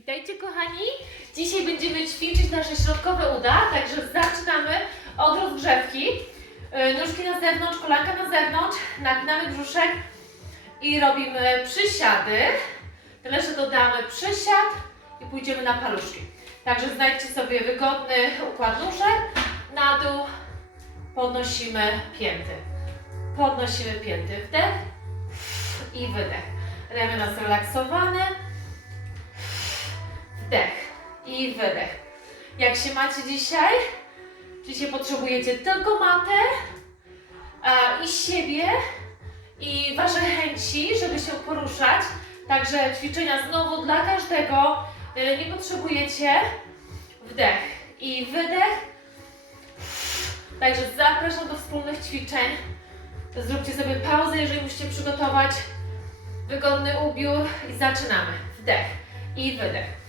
Witajcie kochani! Dzisiaj będziemy ćwiczyć nasze środkowe uda, także zaczynamy od rozgrzewki. Yy, Nóżki na zewnątrz, kolanka na zewnątrz, napinamy brzuszek i robimy przysiady. Tyle, że dodamy przysiad i pójdziemy na paluszki. Także znajdźcie sobie wygodny układ nóżek, na dół podnosimy pięty. Podnosimy pięty, wdech i wydech. Ramiona zrelaksowane. Wdech i wydech. Jak się macie dzisiaj? Dzisiaj potrzebujecie tylko matę a, i siebie i Wasze chęci, żeby się poruszać. Także ćwiczenia znowu dla każdego. Y, Nie potrzebujecie. Wdech i wydech. Także zapraszam do wspólnych ćwiczeń. Zróbcie sobie pauzę, jeżeli musicie przygotować wygodny ubiór i zaczynamy. Wdech i wydech.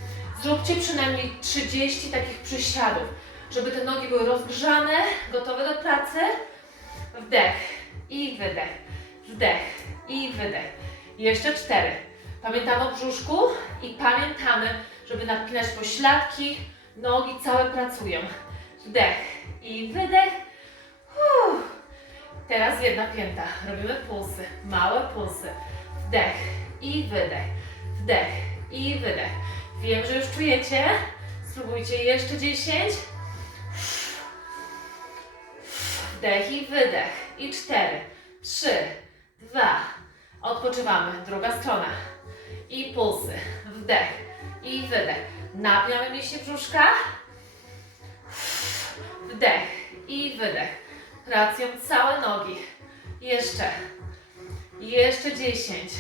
Zróbcie przynajmniej 30 takich przysiadów, żeby te nogi były rozgrzane, gotowe do pracy. Wdech i wydech. Wdech i wydech. Jeszcze cztery. Pamiętamy o brzuszku i pamiętamy, żeby napinać pośladki, nogi całe pracują. Wdech i wydech. Uff. Teraz jedna pięta. Robimy pulsy, małe pulsy. Wdech i wydech. Wdech i wydech. Wiem, że już czujecie. Spróbujcie jeszcze 10. Wdech i wydech. I 4, 3, 2. Odpoczywamy. Druga strona. I pulsy. Wdech i wydech. Napinamy mięśnie brzuszka. Wdech i wydech. Pracują całe nogi. Jeszcze. Jeszcze 10.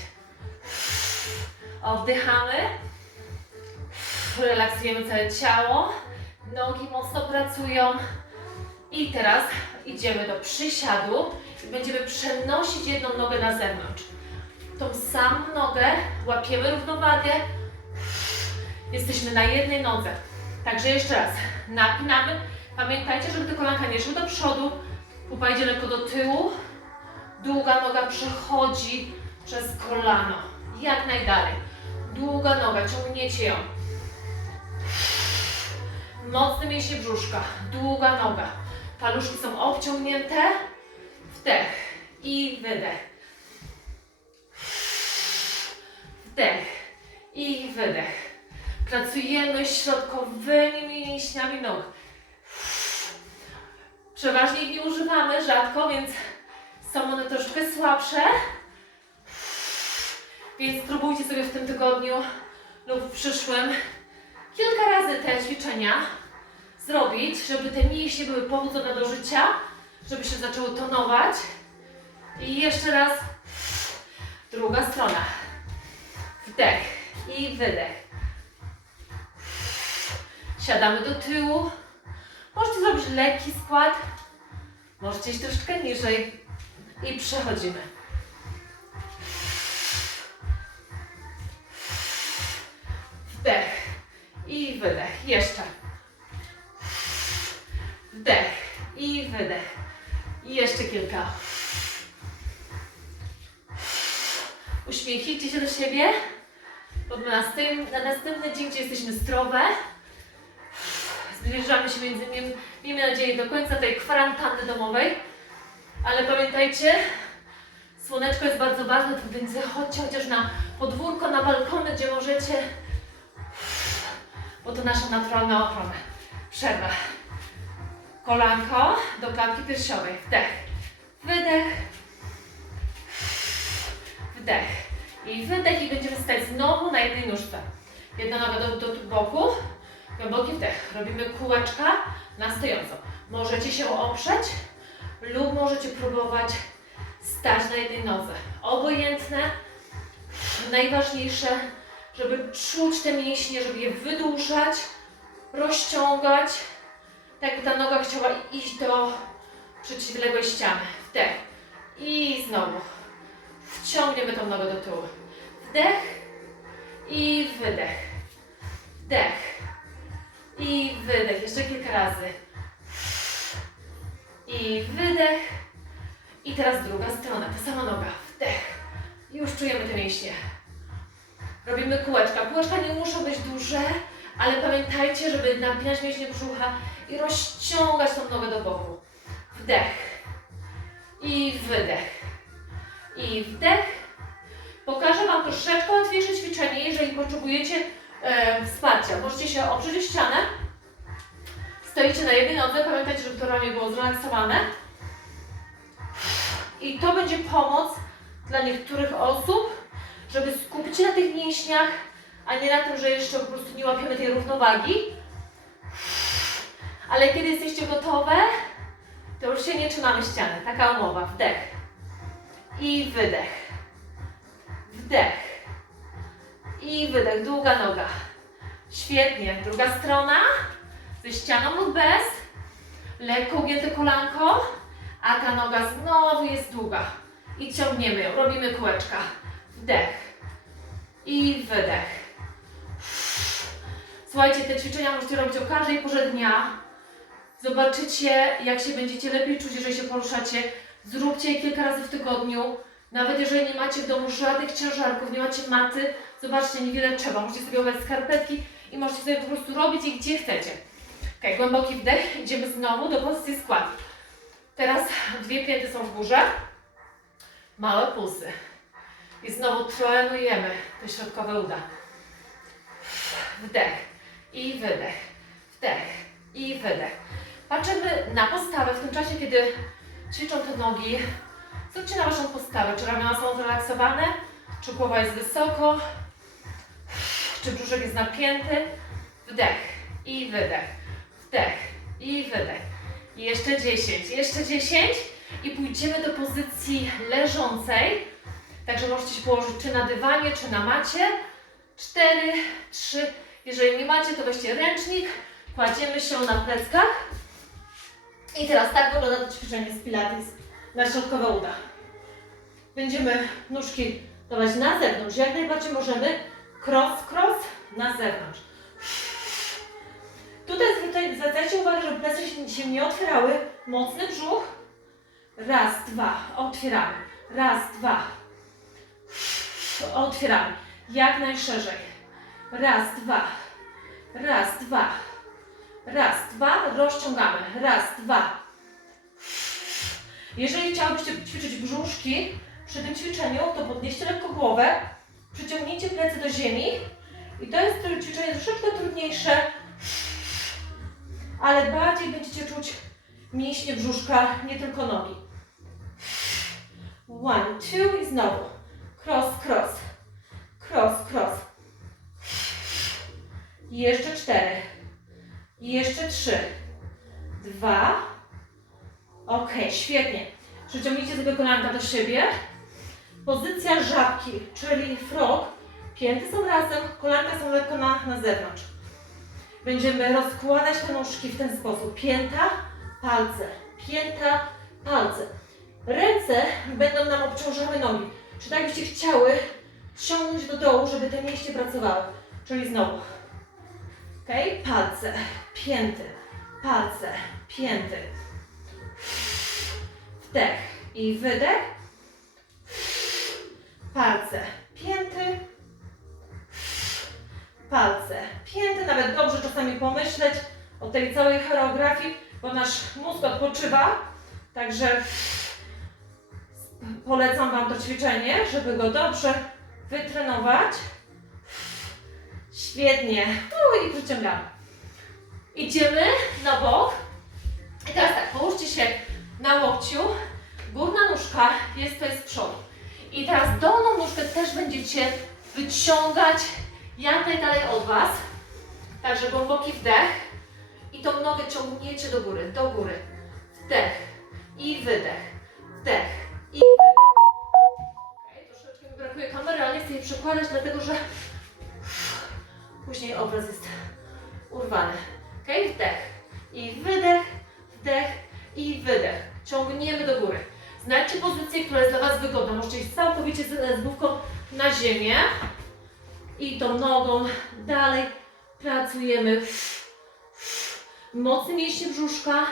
Oddychamy. Relaksujemy całe ciało. Nogi mocno pracują. I teraz idziemy do przysiadu i będziemy przenosić jedną nogę na zewnątrz. Tą samą nogę łapiemy równowagę. Jesteśmy na jednej nodze. Także jeszcze raz. Napinamy. Pamiętajcie, żeby te kolanka nie szły do przodu. Pupa idzie lekko do tyłu. Długa noga przechodzi przez kolano. Jak najdalej. Długa noga, ciągniecie ją. Mocne mięśnie brzuszka, długa noga. Paluszki są obciągnięte. Wdech i wydech. Wdech i wydech. Pracujemy środkowymi mięśniami nóg. Przeważnie ich nie używamy, rzadko, więc są one troszkę słabsze. Więc spróbujcie sobie w tym tygodniu lub w przyszłym kilka razy te ćwiczenia zrobić, żeby te mięśnie były pobudzone do życia, żeby się zaczęły tonować. I jeszcze raz druga strona. Wdech i wydech. Siadamy do tyłu. Możecie zrobić lekki skład. Możecie iść troszeczkę niżej. I przechodzimy. Wdech i wydech. Jeszcze. Wdech i wydech. I jeszcze kilka. Uśmiechnijcie się do siebie. Na następny dzień, gdzie jesteśmy zdrowe, zbliżamy się między innymi, miejmy nadzieję, do końca tej kwarantanny domowej. Ale pamiętajcie, słoneczko jest bardzo ważne, więc chodźcie chociaż na podwórko, na balkony, gdzie możecie, bo to nasza naturalna ochrona. Przerwa. Kolanko do klatki piersiowej. Wdech. Wydech. Wdech. I wydech i będziemy stać znowu na jednej nóżce. Jedna noga do, do boku. Głęboki wdech. Robimy kółeczka na stojąco. Możecie się oprzeć lub możecie próbować stać na jednej nodze. Obojętne. Najważniejsze, żeby czuć te mięśnie, żeby je wydłużać, rozciągać. Tak ta noga chciała iść do przeciwległej ściany. Wdech. I znowu. Wciągniemy tą nogę do tyłu. Wdech i wydech. Wdech i wydech. Jeszcze kilka razy. I wydech. I teraz druga strona, ta sama noga. Wdech. Już czujemy te mięśnie. Robimy kółeczka. Kółeczka nie muszą być dłuższe. Ale pamiętajcie, żeby napinać mięśnie brzucha i rozciągać tą nogę do boku. Wdech i wydech i wdech. Pokażę Wam troszeczkę łatwiejsze ćwiczenie, jeżeli potrzebujecie e, wsparcia. Możecie się oprzeć o ścianę. Stoicie na jednej nodze, pamiętajcie, żeby to ramię było zrelaksowane. I to będzie pomoc dla niektórych osób, żeby skupić się na tych mięśniach, a nie na tym, że jeszcze po prostu nie łapiemy tej równowagi. Ale kiedy jesteście gotowe, to już się nie trzymamy ściany. Taka umowa. Wdech. I wydech. Wdech. I wydech. Długa noga. Świetnie. Druga strona. Ze ścianą lub bez. Lekko ugięte kolanko. A ta noga znowu jest długa. I ciągniemy ją. Robimy kółeczka. Wdech. I wydech. Słuchajcie, te ćwiczenia możecie robić o każdej porze dnia. Zobaczycie, jak się będziecie lepiej czuć, jeżeli się poruszacie. Zróbcie je kilka razy w tygodniu. Nawet jeżeli nie macie w domu żadnych ciężarków, nie macie maty, zobaczcie, niewiele trzeba. Możecie sobie ubrać skarpetki i możecie sobie po prostu robić je gdzie chcecie. Ok, głęboki wdech. Idziemy znowu do pozycji skład. Teraz dwie pięty są w górze. Małe pulsy. I znowu trenujemy te środkowe uda. Wdech i wydech. Wdech i wydech. Patrzymy na postawę w tym czasie, kiedy ćwiczą te nogi. Zwróćcie na Waszą postawę. Czy ramiona są zrelaksowane? Czy głowa jest wysoko? Czy brzuszek jest napięty? Wdech i wydech. Wdech i wydech. I jeszcze 10. Jeszcze 10. I pójdziemy do pozycji leżącej. Także możecie się położyć czy na dywanie, czy na macie. 4, 3. Jeżeli nie macie, to weźcie ręcznik. Kładziemy się na pleckach. I teraz tak wygląda to ćwiczenie z Pilates na środkowe uda. Będziemy nóżki dawać na zewnątrz, jak najbardziej możemy. Cross, cross, na zewnątrz. Tutaj zwracajcie uwagę, żeby plecy się nie otwierały. Mocny brzuch. Raz, dwa. Otwieramy. Raz, dwa. Otwieramy. Jak najszerzej. Raz, dwa. Raz, dwa. Raz, dwa. Rozciągamy. Raz, dwa. Jeżeli chciałabyście ćwiczyć brzuszki przy tym ćwiczeniu, to podnieście lekko głowę, przyciągnijcie plecy do ziemi i to jest ćwiczenie troszeczkę trudniejsze, ale bardziej będziecie czuć mięśnie brzuszka, nie tylko nogi. One, two i znowu. Cross, cross. Cross, cross. I jeszcze cztery. I jeszcze trzy. Dwa. Ok, świetnie. Przyciągnijcie sobie kolanka do siebie. Pozycja żabki, czyli frog. Pięty są razem, kolanka są lekko na, na zewnątrz. Będziemy rozkładać te nóżki w ten sposób. Pięta, palce, pięta, palce. Ręce będą nam obciążały nogi. Czy tak byście chciały ciągnąć do dołu, żeby te mięśnie pracowały. Czyli znowu. Ok, palce, pięty, palce, pięty. Wdech i wydech. Palce, pięty. Palce, pięty. Nawet dobrze czasami pomyśleć o tej całej choreografii, bo nasz mózg odpoczywa. Także polecam Wam to ćwiczenie, żeby go dobrze wytrenować. Świetnie. U, I przyciągamy. Idziemy na bok. I teraz tak, połóżcie się na łokciu. Górna nóżka jest tutaj z przodu. I teraz dolną nóżkę też będziecie wyciągać jak najdalej od Was. Także głęboki wdech. I tą nogę ciągniecie do góry, do góry. Wdech i wydech. Wdech i wydech. Okay, troszeczkę mi brakuje kamery, ale nie chcę jej przekładać, dlatego że później obraz jest urwany. Ok, wdech i wydech, wdech i wydech. Ciągniemy do góry. Znajdźcie pozycję, która jest dla Was wygodna. Możecie iść całkowicie z główką na ziemię i tą nogą dalej pracujemy. Mocny mięśnie brzuszka,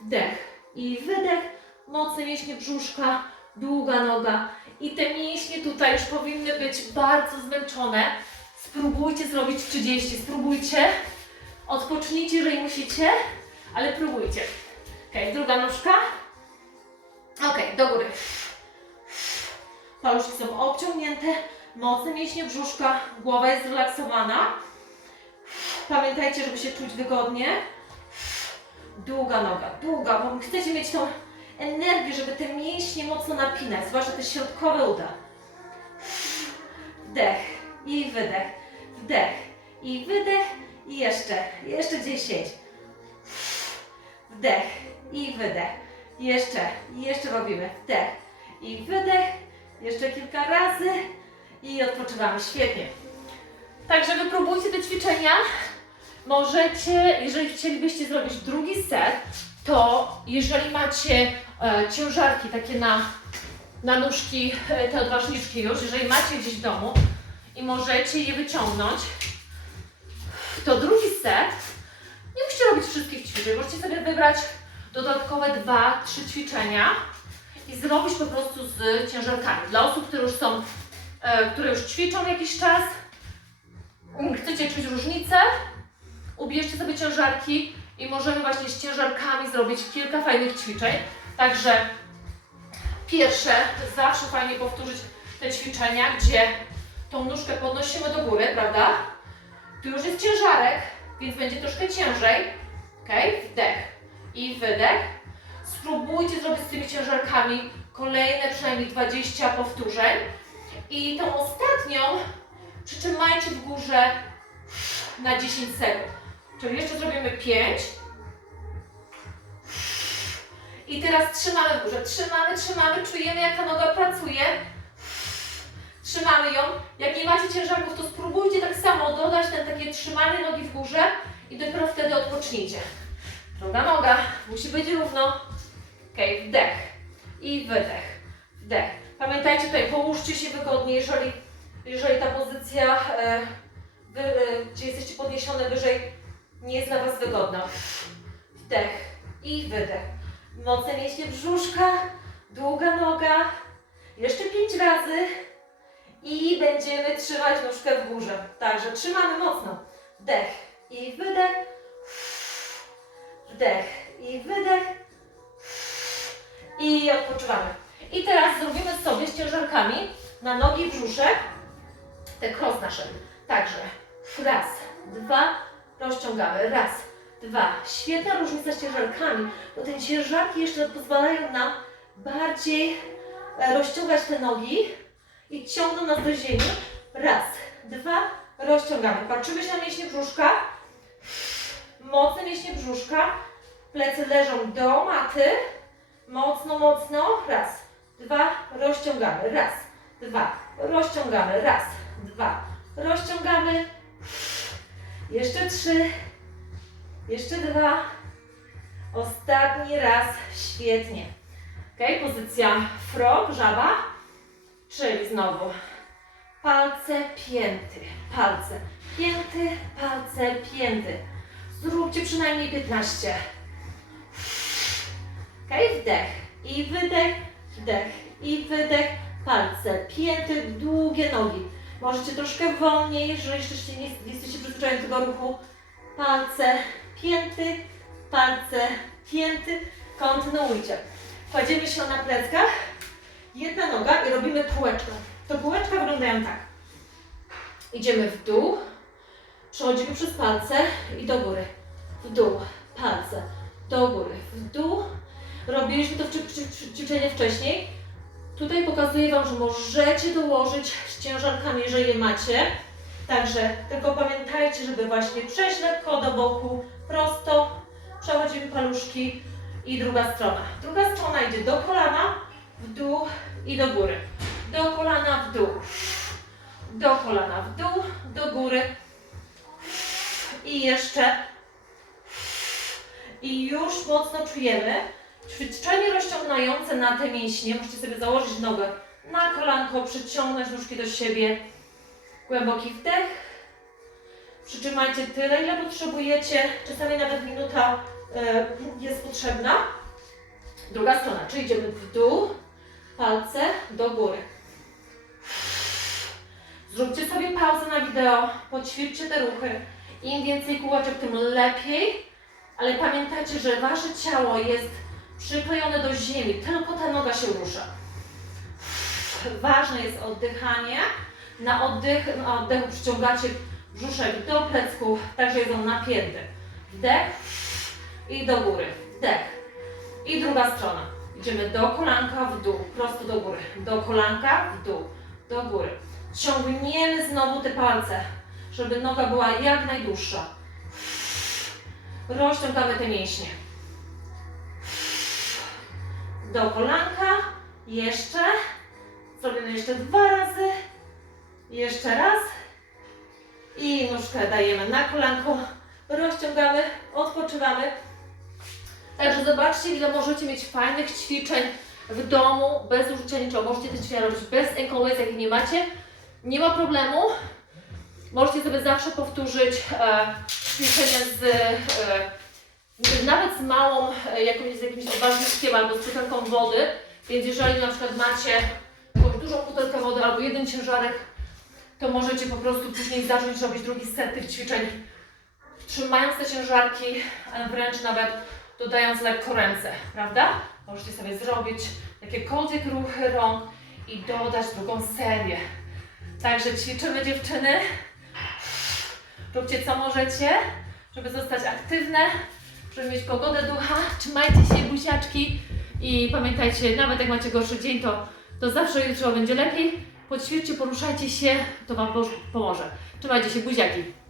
wdech i wydech, mocne mięśnie brzuszka, długa noga. I te mięśnie tutaj już powinny być bardzo zmęczone. Spróbujcie zrobić 30, spróbujcie. Odpocznijcie, jeżeli musicie, ale próbujcie. Ok, druga nóżka. Ok, do góry. Paluszki są obciągnięte, mocne mięśnie brzuszka, głowa jest zrelaksowana. Pamiętajcie, żeby się czuć wygodnie. Długa noga, długa, bo chcecie mieć tą energię, żeby te mięśnie mocno napinać, zwłaszcza te środkowe uda. Wdech i wydech, wdech i wydech i jeszcze, jeszcze 10. Wdech i wydech, jeszcze, jeszcze robimy wdech i wydech, jeszcze kilka razy i odpoczywamy, świetnie. Także wypróbujcie te ćwiczenia. Możecie, jeżeli chcielibyście zrobić drugi set, to jeżeli macie e, ciężarki takie na, na nóżki, e, te odważniczki już, jeżeli macie gdzieś w domu i możecie je wyciągnąć, to drugi set, nie musicie robić wszystkich ćwiczeń, możecie sobie wybrać dodatkowe dwa, trzy ćwiczenia i zrobić po prostu z ciężarkami. Dla osób, które już są, e, które już ćwiczą jakiś czas, mm, chcecie czuć różnicę, ubierzcie sobie ciężarki i możemy właśnie z ciężarkami zrobić kilka fajnych ćwiczeń. Także pierwsze, zawsze fajnie powtórzyć te ćwiczenia, gdzie tą nóżkę podnosimy do góry, prawda? Tu już jest ciężarek, więc będzie troszkę ciężej. Ok? Wdech i wydech. Spróbujcie zrobić z tymi ciężarkami kolejne przynajmniej 20 powtórzeń. I tą ostatnią przytrzymajcie w górze na 10 sekund. Czyli jeszcze zrobimy 5. I teraz trzymamy w górze. Trzymamy, trzymamy, czujemy jak ta noga pracuje. Trzymamy ją. Jak nie macie ciężarków, to spróbujcie tak samo dodać ten takie trzymanie nogi w górze i dopiero wtedy odpocznijcie. Druga noga musi być równo. Ok, wdech i wydech. Wdech. Pamiętajcie tutaj, połóżcie się wygodnie, jeżeli, jeżeli ta pozycja, e, wy, e, gdzie jesteście podniesione wyżej, nie jest dla Was wygodna. Wdech i wydech. Mocne mięśnie brzuszka, długa noga. Jeszcze pięć razy i będziemy trzymać nóżkę w górze. Także trzymamy mocno. Wdech i wydech. Wdech i wydech. I odpoczywamy. I teraz zrobimy sobie z ciężarkami na nogi brzuszek te cross nasze. Także raz, dwa, rozciągamy. Raz, dwa. Świetna różnica z ciężarkami, bo te ciężarki jeszcze pozwalają nam bardziej e, rozciągać te nogi i ciągną nas do ziemi. Raz, dwa, rozciągamy. Patrzymy się na mięśnie brzuszka. Mocne mięśnie brzuszka. Plecy leżą do maty. Mocno, mocno. Raz, dwa, rozciągamy. Raz, dwa, rozciągamy. Raz, dwa, rozciągamy. Jeszcze trzy. Jeszcze dwa. Ostatni raz. Świetnie. Ok, pozycja frog, żaba. Czyli znowu palce, pięty, palce, pięty, palce, pięty. Zróbcie przynajmniej 15. Ok, wdech i wydech, wdech i wydech, palce, pięty, długie nogi. Możecie troszkę wolniej, jeżeli jeszcze nie, jesteście przyzwyczajeni do tego ruchu. Palce, pięty, palce, pięty. Kontynuujcie. Kładziemy się na pleckach, jedna noga i robimy kółeczko. To kółeczka wyglądają tak. Idziemy w dół, przechodzimy przez palce i do góry. W dół, palce, do góry, w dół. Robiliśmy to ćwiczenie wcześniej. Tutaj pokazuję Wam, że możecie dołożyć z ciężarkami, jeżeli je macie. Także tylko pamiętajcie, żeby właśnie przejść lekko do boku, prosto, przechodzimy paluszki i druga strona. Druga strona idzie do kolana, w dół i do góry. Do kolana, w dół. Do kolana, w dół, do góry. I jeszcze. I już mocno czujemy ćwiczenie rozciągające na te mięśnie. Możecie sobie założyć nogę na kolanko, przyciągnąć nóżki do siebie. Głęboki wdech. Przytrzymajcie tyle, ile potrzebujecie. Czasami nawet minuta e, jest potrzebna. Druga strona, czyli idziemy w dół, palce do góry. Zróbcie sobie pauzę na wideo, poćwiczcie te ruchy. Im więcej kółeczek, tym lepiej. Ale pamiętajcie, że wasze ciało jest przyklejone do ziemi, tylko ta noga się rusza. Ważne jest oddychanie. Na, oddech, na oddechu przyciągacie brzuszek do plecków, tak że jest on napięty. Wdech i do góry. Wdech. I druga strona. Idziemy do kolanka w dół, prosto do góry. Do kolanka w dół, do góry. Ciągniemy znowu te palce, żeby noga była jak najdłuższa. Rozciągamy te mięśnie. Do kolanka. Jeszcze. Zrobimy jeszcze dwa razy. Jeszcze raz. I nóżkę dajemy na kolanko. Rozciągamy, odpoczywamy. Także zobaczcie, ile możecie mieć fajnych ćwiczeń w domu, bez użycia niczego. Możecie te ćwiczenia robić bez weights, jak nie macie. Nie ma problemu. Możecie sobie zawsze powtórzyć e, ćwiczenie z, e, nawet z małą, e, jakimś, z jakimś ważnikiem albo z butelką wody. Więc jeżeli na przykład macie jakąś dużą butelkę wody albo jeden ciężarek, to możecie po prostu później zacząć robić drugi set tych ćwiczeń, trzymając te ciężarki, a wręcz nawet dodając lekko ręce, prawda? Możecie sobie zrobić jakiekolwiek ruchy rąk i dodać drugą serię. Także ćwiczymy dziewczyny. Róbcie co możecie, żeby zostać aktywne, żeby mieć pogodę ducha. Trzymajcie się, buziaczki i pamiętajcie, nawet jak macie gorszy dzień, to, to zawsze jutro będzie lepiej. Podświećcie, poruszajcie się, to Wam pomoże. Trzymajcie się, buziaki.